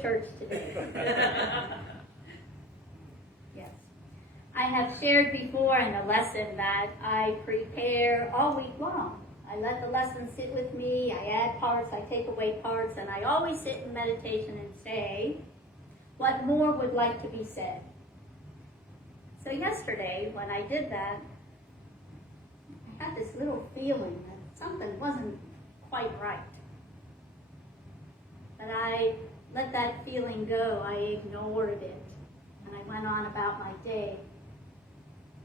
Church today. Yes. I have shared before in a lesson that I prepare all week long. I let the lesson sit with me, I add parts, I take away parts, and I always sit in meditation and say, what more would like to be said? So yesterday, when I did that, I had this little feeling that something wasn't quite right. But I let that feeling go. I ignored it, and I went on about my day.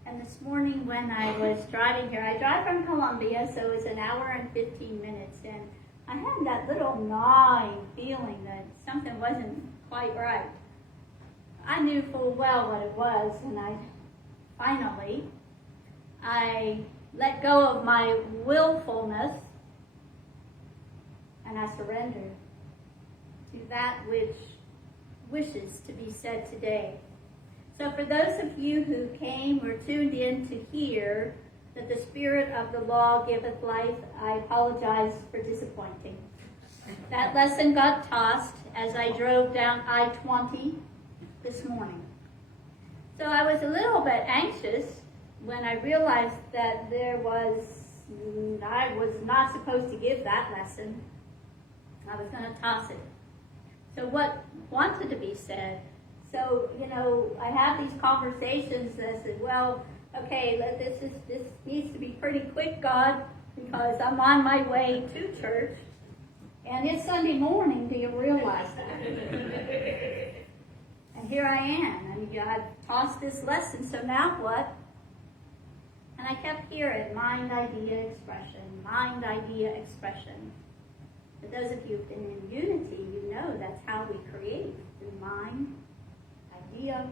And this morning when I was driving here, I drive from Columbia, so it's an hour and 15 minutes, and I had that little gnawing feeling that something wasn't quite right. I knew full well what it was, and I let go of my willfulness, and I surrendered to that which wishes to be said today. So for those of you who came or tuned in to hear that the spirit of the law giveth life, I apologize for disappointing. That lesson got tossed as I drove down I-20 this morning. So I was a little bit anxious when I realized that I was not supposed to give that lesson. I was going to toss it. So what wanted to be said? So, I have these conversations that said, well, okay, this needs to be pretty quick, God, because I'm on my way to church, and it's Sunday morning. Do you realize that? And here I am, and I've tossed this lesson, so now what? And I kept hearing mind, idea, expression, mind, idea, expression. For those of you who've been in unity, you know that's how we create, through mind, idea,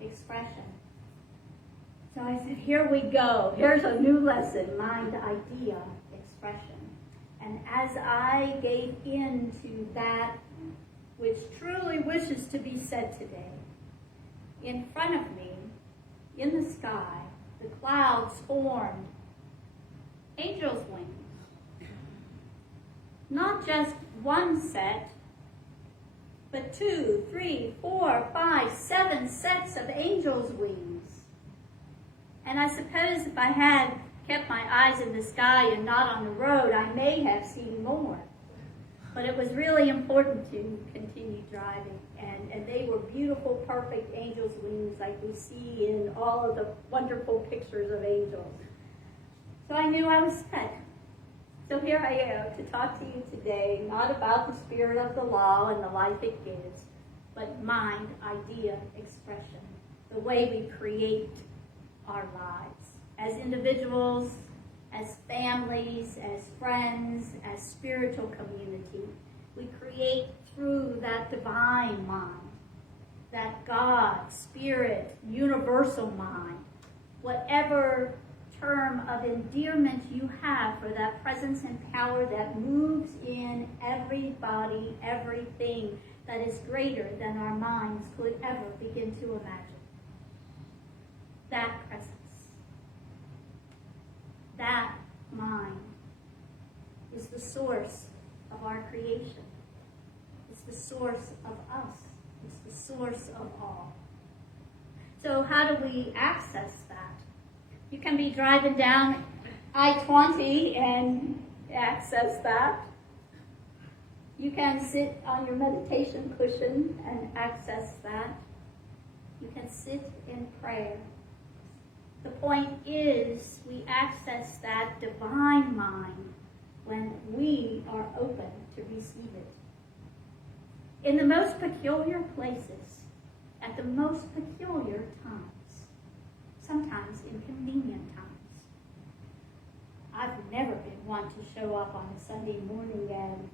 expression. So I said, here we go. Here's a new lesson, mind, idea, expression. And as I gave in to that which truly wishes to be said today, in front of me, in the sky, the clouds formed angels' wings. Not just one set, but 2, 3, 4, 5, 7 sets of angels' wings. And I suppose if I had kept my eyes in the sky and not on the road, I may have seen more. But it was really important to continue driving. And they were beautiful, perfect angels' wings like we see in all of the wonderful pictures of angels. So I knew I was set. So here I am to talk to you today, not about the spirit of the law and the life it gives, but mind, idea, expression, the way we create our lives as individuals, as families, as friends, as spiritual community. We create through that divine mind, that God, spirit, universal mind, whatever term of endearment you have for that presence and power that moves in everybody, everything that is greater than our minds could ever begin to imagine. That presence, that mind is the source of our creation. It's the source of us. It's the source of all. So how do we access that? You can be driving down I-20 and access that. You can sit on your meditation cushion and access that. You can sit in prayer. The point is, we access that divine mind when we are open to receive it. In the most peculiar places, at the most peculiar times, sometimes inconvenient times. I've never been one to show up on a Sunday morning and,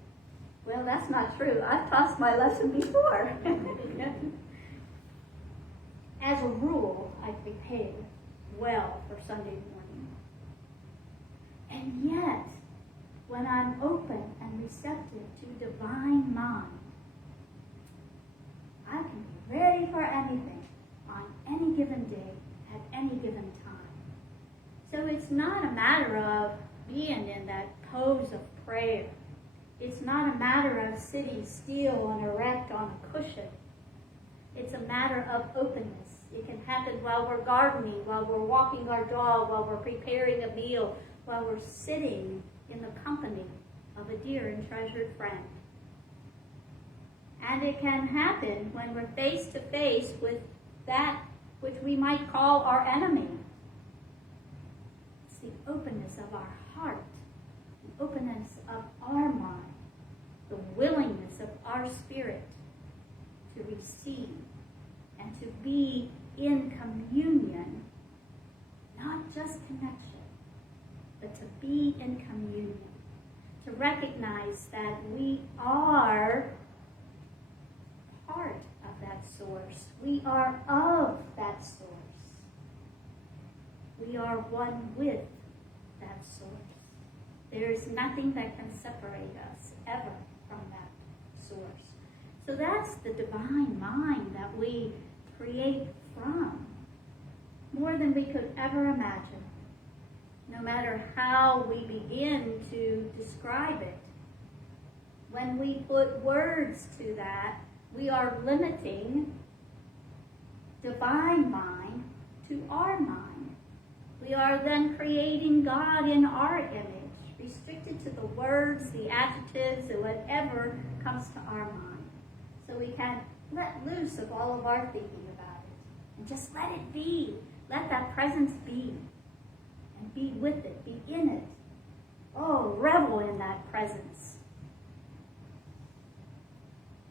well, that's not true. I've tossed my lesson before. As a rule, I prepare. well for Sunday morning. And yet, when I'm open and receptive to divine mind, I can be ready for anything on any given day, at any given time. So it's not a matter of being in that pose of prayer. It's not a matter of sitting still and erect on a cushion. It's a matter of openness. It can happen while we're gardening, while we're walking our dog, while we're preparing a meal, while we're sitting in the company of a dear and treasured friend. And it can happen when we're face to face with that which we might call our enemy. It's the openness of our heart, the openness of our mind, the willingness of our spirit to receive and to be in communion, not just connection, but to be in communion, to recognize that we are part of that source. We are of that source. We are one with that source. There is nothing that can separate us ever from that source. So that's the divine mind that we create from, more than we could ever imagine. No matter how we begin to describe it, when we put words to that, we are limiting divine mind to our mind. We are then creating God in our image, restricted to the words, the adjectives, and whatever comes to our mind. So we can let loose of all of our thinking about it and just let it be. Let that presence be. And be with it, be in it. Oh, revel in that presence.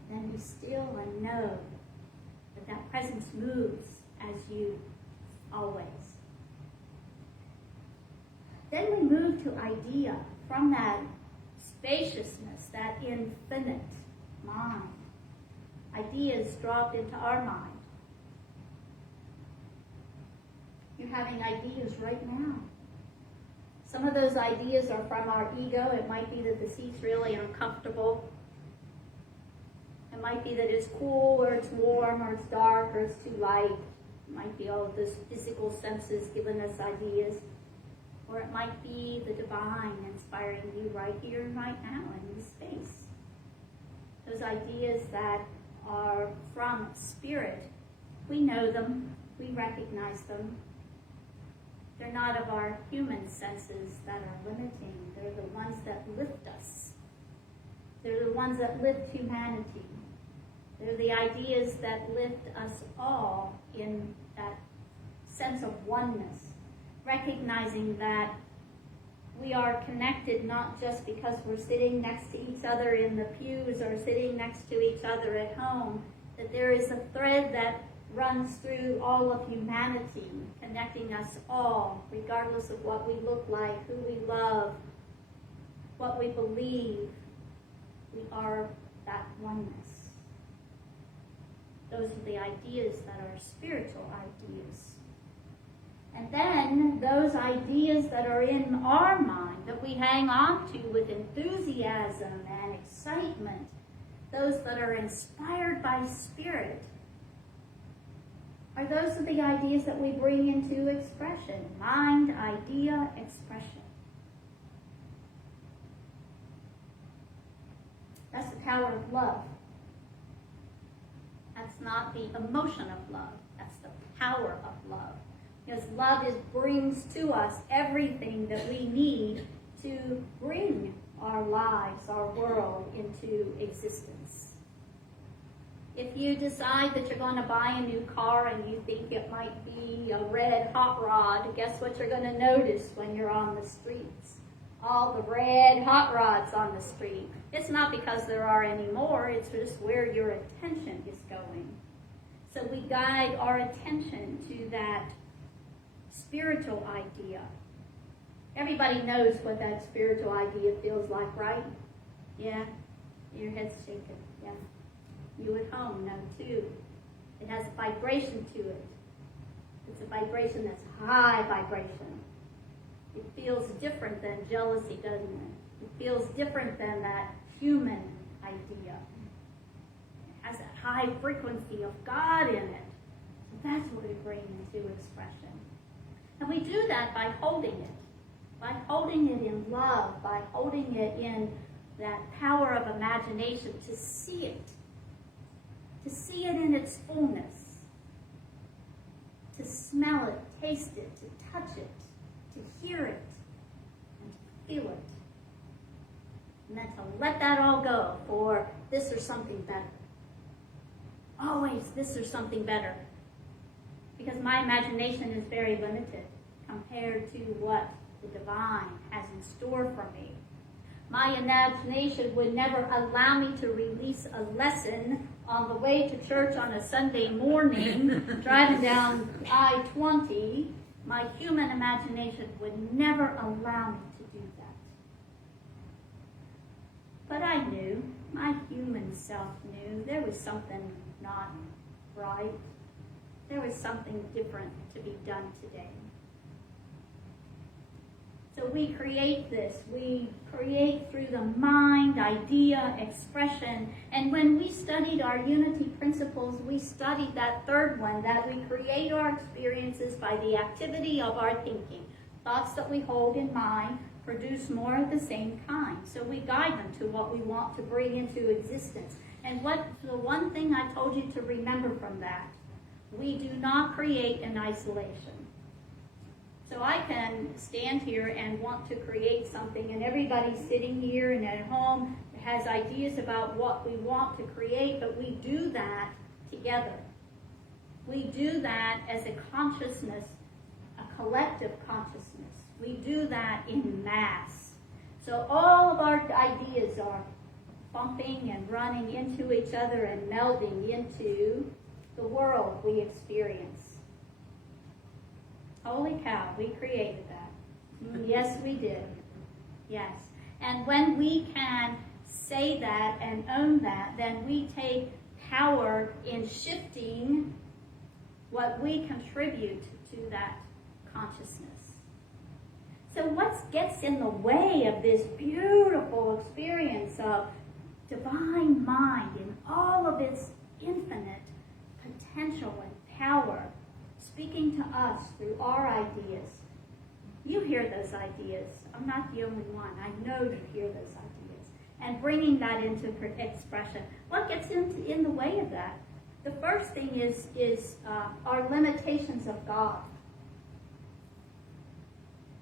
Then be still and know that that presence moves as you always. Then we move to idea, from that spaciousness, that infinite mind. Ideas dropped into our mind. You're having ideas right now. Some of those ideas are from our ego. It might be that the seat's really uncomfortable. It might be that it's cool, or it's warm, or it's dark, or it's too light. It might be all of those physical senses giving us ideas. Or it might be the divine inspiring you right here and right now in this space. Those ideas that are from spirit, we know them, we recognize them. They're not of our human senses that are limiting. They're the ones that lift us. They're the ones that lift humanity. They're the ideas that lift us all in that sense of oneness, recognizing that we are connected not just because we're sitting next to each other in the pews or sitting next to each other at home, that there is a thread that runs through all of humanity, connecting us all, regardless of what we look like, who we love, what we believe. We are that oneness. Those are the ideas that are spiritual ideas. And then those ideas that are in our mind, that we hang on to with enthusiasm and excitement, those that are inspired by spirit, are those are the ideas that we bring into expression. Mind, idea, expression. That's the power of love. That's not the emotion of love. That's the power of love. Because love brings to us everything that we need to bring our lives, our world into existence. If you decide that you're going to buy a new car and you think it might be a red hot rod, guess what you're going to notice when you're on the streets? All the red hot rods on the street. It's not because there are any more, it's just where your attention is going. So we guide our attention to that spiritual idea. Everybody knows what that spiritual idea feels like, right? Yeah? Your head's shaking. Yeah. You at home know too. It has a vibration to it. It's a vibration that's high vibration. It feels different than jealousy, doesn't it? It feels different than that human idea. It has that high frequency of God in it. So that's what we bring into expression. And we do that by holding it. By holding it in love, by holding it in that power of imagination to see it in its fullness, to smell it, taste it, to touch it, to hear it, and to feel it. And then to let that all go for this or something better. Always this or something better. Because my imagination is very limited compared to what the divine has in store for me. My imagination would never allow me to release a lesson on the way to church on a Sunday morning, driving down I-20. My human imagination would never allow me to do that. But I knew, my human self knew, there was something not right. There was something different to be done today. So we create this. We create through the mind, idea, expression. And when we studied our unity principles, we studied that third one, that we create our experiences by the activity of our thinking. Thoughts that we hold in mind produce more of the same kind. So we guide them to what we want to bring into existence. And what's the one thing I told you to remember from that? We do not create in isolation. So I can stand here and want to create something, and everybody sitting here and at home has ideas about what we want to create, but we do that together. We do that as a consciousness, a collective consciousness. We do that in mass. So all of our ideas are bumping and running into each other and melding into the world we experience. Holy cow, we created that. Yes, we did. Yes. And when we can say that and own that, then we take power in shifting what we contribute to that consciousness. So what gets in the way of this beautiful experience of divine mind in all of its infinite potential and power, speaking to us through our ideas? You hear those ideas. I'm not the only one. I know you hear those ideas. And bringing that into expression. What gets in the way of that? The first thing is our limitations of God.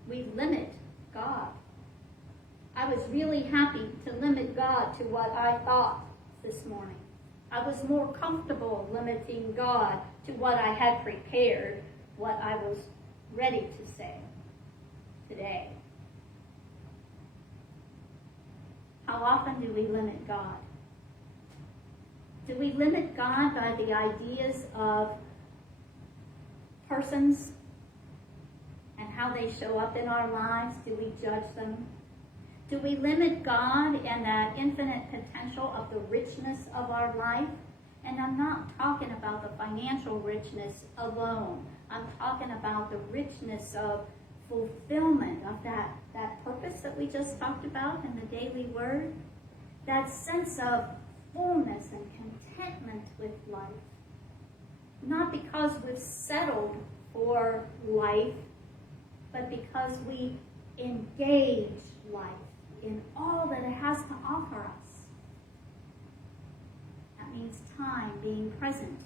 We limit God. I was really happy to limit God to what I thought this morning. I was more comfortable limiting God to what I had prepared, what I was ready to say today. How often do we limit God? Do we limit God by the ideas of persons and how they show up in our lives? Do we judge them? Do we limit God and that infinite potential of the richness of our life? And I'm not talking about the financial richness alone. I'm talking about the richness of fulfillment of that purpose that we just talked about in the daily word. That sense of fullness and contentment with life. Not because we've settled for life, but because we engage life in all that it has to offer us. That means time, being present,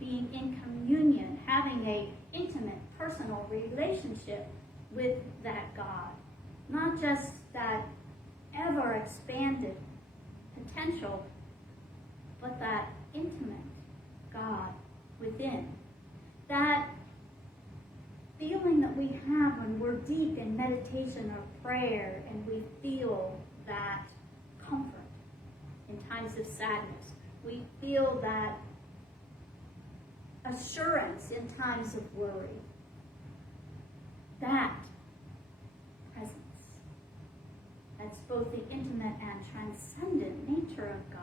being in communion, having an intimate, personal relationship with that God. Not just that ever-expanded potential, but that intimate God within. That feeling that we have when we're deep in meditation or prayer and we feel that comfort in times of sadness. We feel that assurance in times of worry. That presence. That's both the intimate and transcendent nature of God.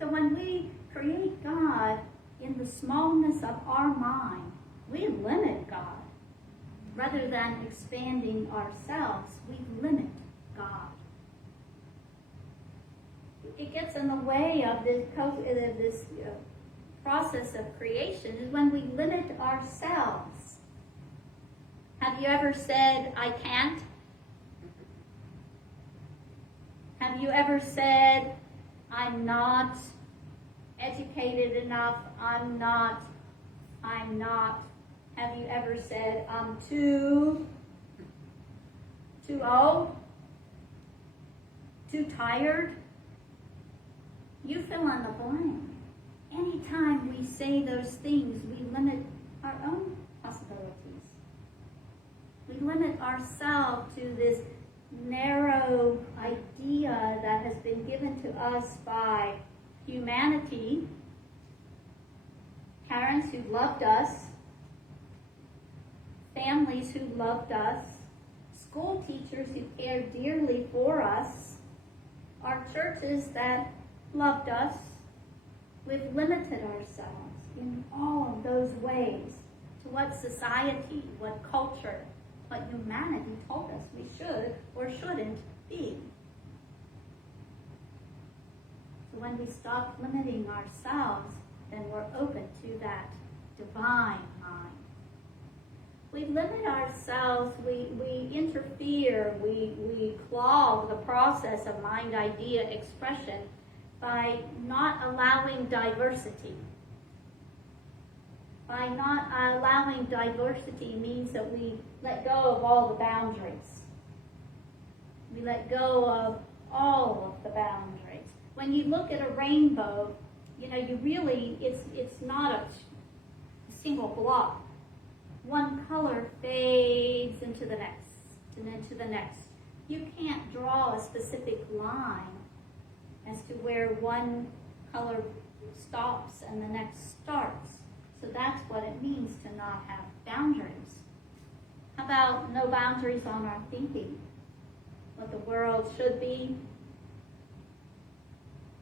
So when we create God in the smallness of our mind, we limit God. Rather than expanding ourselves, we limit God. It gets in the way of this process of creation is when we limit ourselves. Have you ever said, I can't? Have you ever said, I'm not educated enough, I'm not? Have you ever said, I'm too old? Too tired? You fill in the blank. Anytime we say those things, we limit our own possibilities. We limit ourselves to this narrow idea that has been given to us by humanity, parents who loved us, families who loved us, school teachers who cared dearly for us, our churches that loved us. We've limited ourselves in all of those ways to what society, what culture, what humanity told us we should or shouldn't be. So when we stop limiting ourselves, then we're open to that divine mind. We limit ourselves, we interfere, we clog the process of mind idea expression by not allowing diversity. By not allowing diversity means that we let go of all the boundaries. We let go of all of the boundaries. When you look at a rainbow, you really, it's not a single block. One color fades into the next, and into the next. You can't draw a specific line as to where one color stops and the next starts. So that's what it means to not have boundaries. How about no boundaries on our thinking? What the world should be,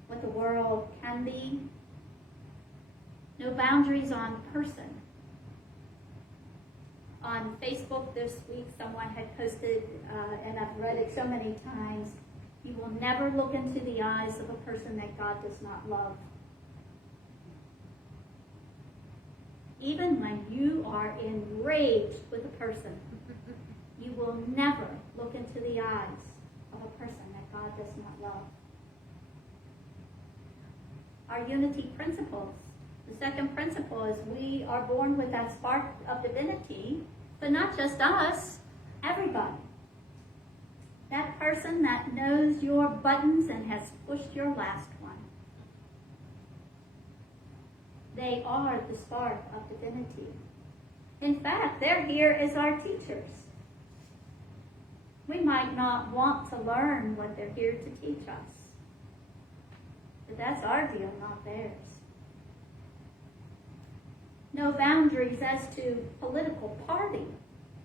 what the world can be. No boundaries on person. On Facebook this week, someone had posted, and I've read it so many times, you will never look into the eyes of a person that God does not love. Even when you are enraged with a person, you will never look into the eyes of a person that God does not love. Our unity principles. The second principle is we are born with that spark of divinity, but not just us, everybody. That person that knows your buttons and has pushed your last one. They are the spark of divinity. In fact, they're here as our teachers. We might not want to learn what they're here to teach us, but that's our deal, not theirs. No boundaries as to political party.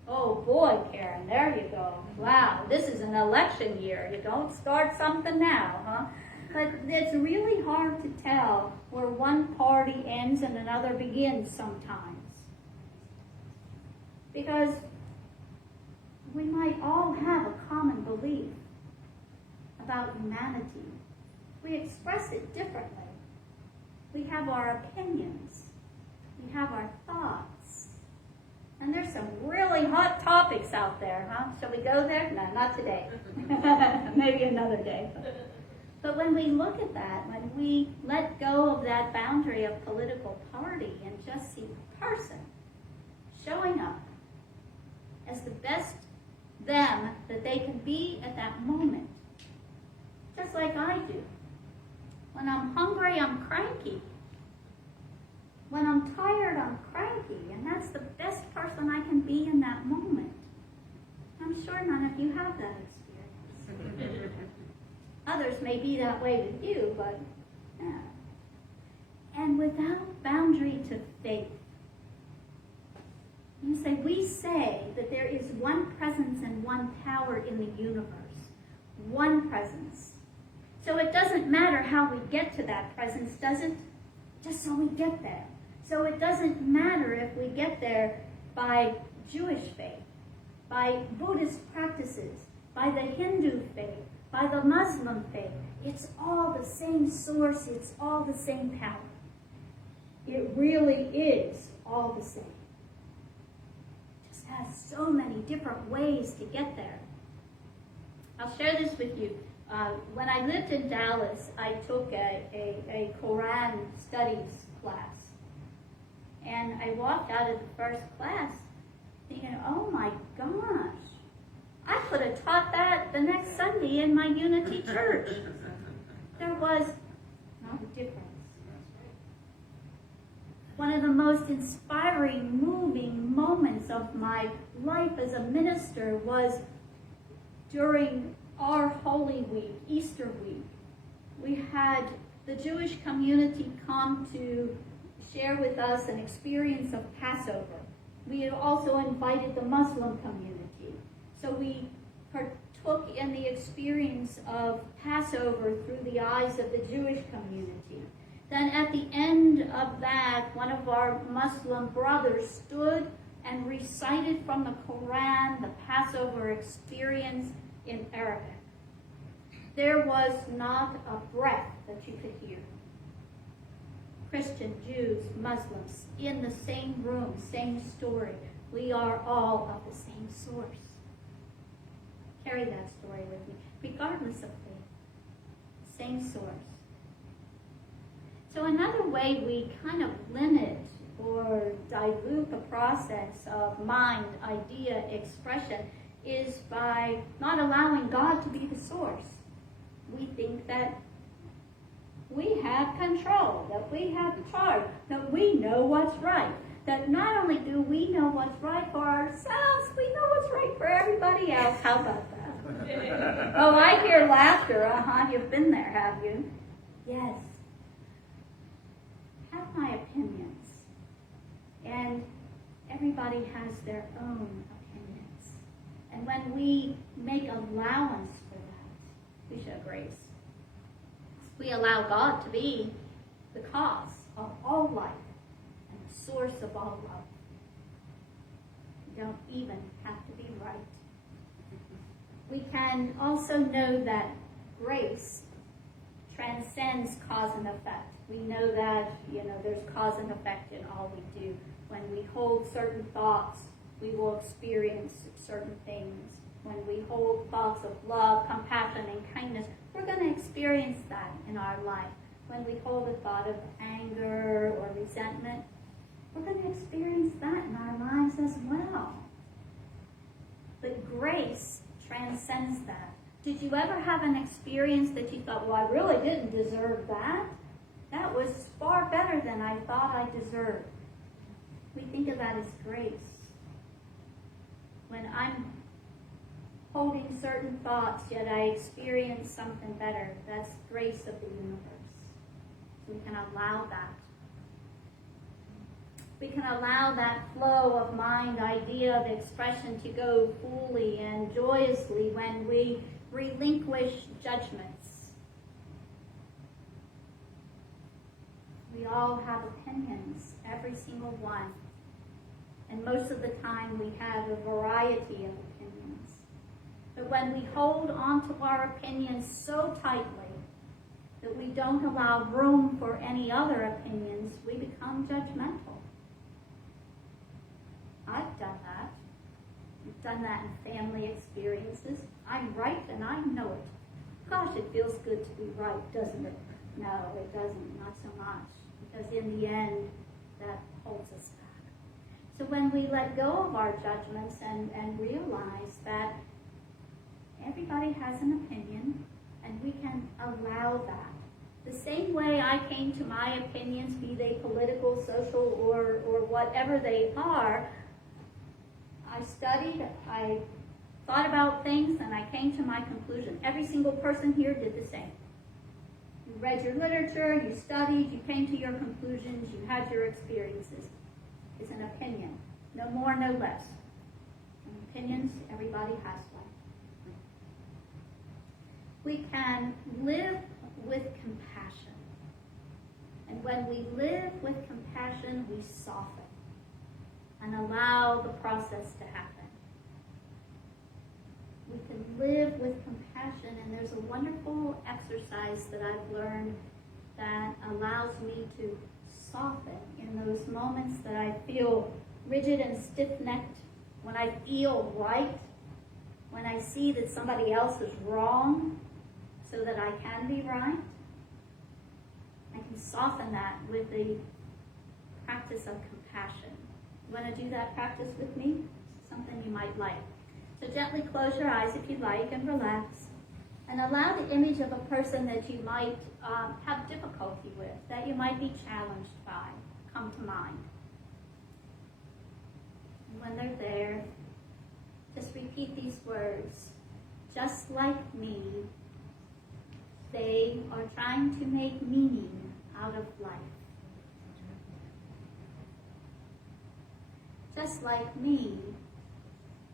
Oh boy, Karen, there you go. Wow, this is an election year. You don't start something now, huh? But it's really hard to tell where one party ends and another begins sometimes. Because we might all have a common belief about humanity. We express it differently. We have our opinions. We have our thoughts. And there's some really hot topics out there, huh? Shall we go there? No, not today. Maybe another day. But when we look at that, when we let go of that boundary of political party and just see the person showing up as the best them that they can be at that moment, just like I do. When I'm hungry, I'm cranky. When I'm tired, I'm cranky, and that's the best person I can be in that moment. I'm sure none of you have that experience. Others may be that way with you, but yeah. And without boundary to faith. We say that there is one presence and one power in the universe. One presence. So it doesn't matter how we get to that presence, does it? Just so we get there. So it doesn't matter if we get there by Jewish faith, by Buddhist practices, by the Hindu faith, by the Muslim faith. It's all the same source. It's all the same power. It really is all the same. It just has so many different ways to get there. I'll share this with you. When I lived in Dallas, I took a Quran studies class. And I walked out of the first class thinking, oh my gosh, I could have taught that the next Sunday in my Unity church. There was no difference. One of the most inspiring, moving moments of my life as a minister was during our Holy Week, Easter week. We had the Jewish community come to share with us an experience of Passover. We had also invited the Muslim community. So we partook in the experience of Passover through the eyes of the Jewish community. Then at the end of that, one of our Muslim brothers stood and recited from the Quran the Passover experience in Arabic. There was not a breath that you could hear. Christian, Jews, Muslims, in the same room, same story. We are all of the same source. Carry that story with me, regardless of faith. Same source. So another way we kind of limit or dilute the process of mind, idea, expression is by not allowing God to be the source. We think that we have control, that we have charge, that we know what's right. That not only do we know what's right for ourselves, we know what's right for everybody else. How about that? Oh, I hear laughter. You've been there, have you? Yes. Have my opinions. And everybody has their own opinions. And when we make allowance for that, we show grace. We allow God to be the cause of all life and the source of all love. We don't even have to be right. We can also know that grace transcends cause and effect. We know that, there's cause and effect in all we do. When we hold certain thoughts, we will experience certain things. When we hold thoughts of love, compassion, and kindness, we're going to experience that in our life. When we hold a thought of anger or resentment, we're going to experience that in our lives as well. But grace transcends that. Did you ever have an experience that you thought, well, I really didn't deserve that? That was far better than I thought I deserved. We think of that as grace. When I'm holding certain thoughts, yet I experience something better, that's grace of the universe. We can allow that. We can allow that flow of mind, idea, of expression to go fully and joyously when we relinquish judgments. We all have opinions, every single one. And most of the time we have a variety of opinions. But when we hold on to our opinions so tightly that we don't allow room for any other opinions, we become judgmental. I've done that. I've done that in family experiences. I'm right and I know it. Gosh, it feels good to be right, doesn't it? No, it doesn't, not so much. Because in the end, that holds us back. So when we let go of our judgments and realize that everybody has an opinion and we can allow that. The same way I came to my opinions, be they political, social, or whatever they are, I studied, I thought about things, and I came to my conclusion. Every single person here did the same. You read your literature, you studied, you came to your conclusions, you had your experiences. It's an opinion. No more, no less. And opinions, everybody has one. We can live with compassion. And when we live with compassion, we soften and allow the process to happen. We can live with compassion, and there's a wonderful exercise that I've learned that allows me to soften in those moments that I feel rigid and stiff-necked, when I feel right, when I see that somebody else is wrong so that I can be right. I can soften that with the practice of compassion. You want to do that practice with me? Something you might like. So gently close your eyes if you like and relax. And allow the image of a person that you might have difficulty with, that you might be challenged by, come to mind. And when they're there, just repeat these words. Just like me, they are trying to make meaning out of life. Just like me,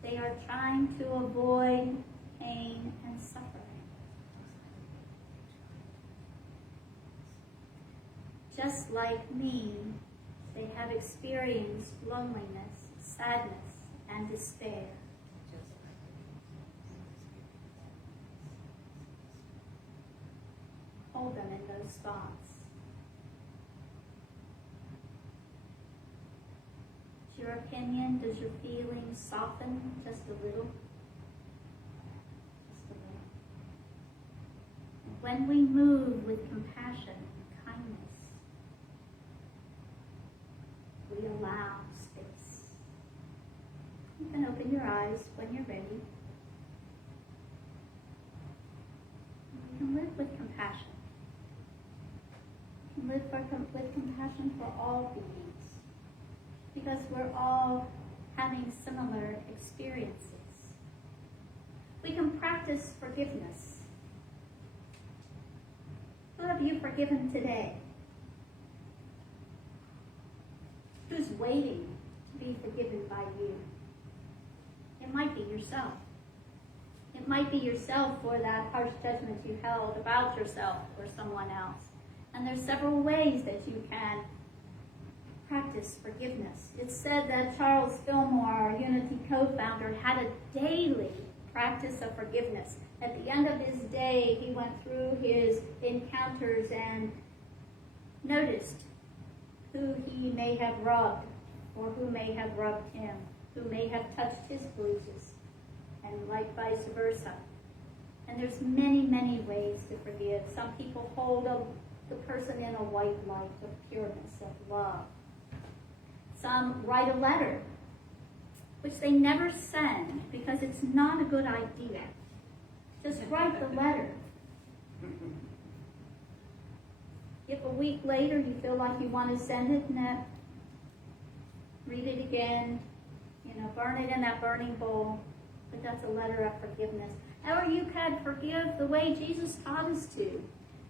they are trying to avoid pain and suffering. Just like me, they have experienced loneliness, sadness, and despair. Hold them in those thoughts. Is your opinion, does your feeling soften just a little? Just a little. And when we move with compassion and kindness, we allow space. You can open your eyes when you're ready. You can live with compassion. You can live with compassion for all beings, because we're all having similar experiences. We can practice forgiveness. Who have you forgiven today? Who's waiting to be forgiven by you? It might be yourself. It might be yourself for that harsh judgment you held about yourself or someone else. And there's several ways that you can practice forgiveness. It's said that Charles Fillmore, our Unity co-founder, had a daily practice of forgiveness. At the end of his day, he went through his encounters and noticed who he may have rubbed, or who may have rubbed him, who may have touched his bruises, and like vice versa. And there's many, many ways to forgive. Some people hold the person in a white light of pureness, of love. Some write a letter, which they never send because it's not a good idea. Just write the letter. If a week later you feel like you want to send it, read it again, burn it in that burning bowl, but that's a letter of forgiveness. Or you can forgive the way Jesus taught us to.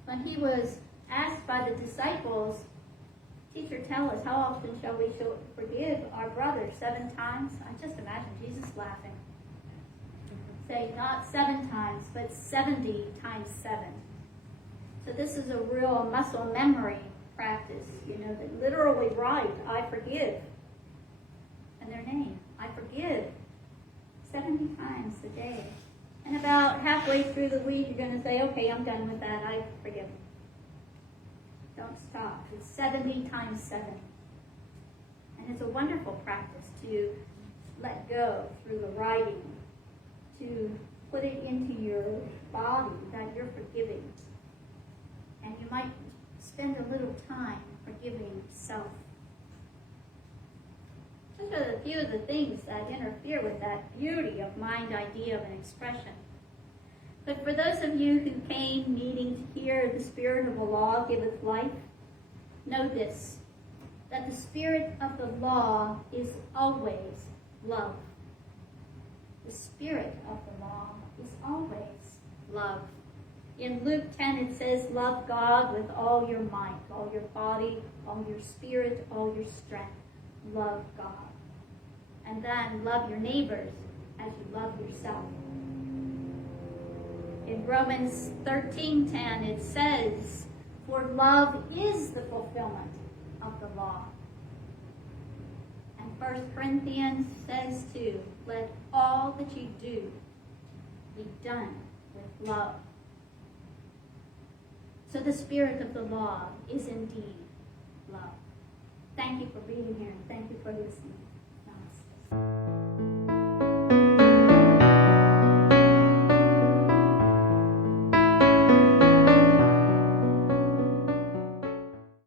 When he was asked by the disciples, "Teacher, tell us, how often shall we forgive our brother? 7 times? I just imagine Jesus laughing. Say, not 7 times, but 70 times 7. So this is a real muscle memory practice, that literally write, I forgive, and their name. I forgive 70 times a day. And about halfway through the week, you're going to say, okay, I'm done with that. I forgive. Don't stop. It's 70 times 7. And it's a wonderful practice to let go through the writing, to put it into your body that you're forgiving. And you might spend a little time forgiving self. Those are a few of the things that interfere with that beauty of mind, idea, and expression. But for those of you who came needing to hear the Spirit of the law giveth life, know this, that the Spirit of the law is always love. The Spirit of the law is always love. In Luke 10 it says, love God with all your might, all your body, all your spirit, all your strength. Love God. And then love your neighbors as you love yourself. In Romans 13:10 it says, For love is the fulfillment of the law. And 1 Corinthians says too, let all that you do be done with love. So the spirit of the law is indeed love. Thank you for being here, and thank you for listening.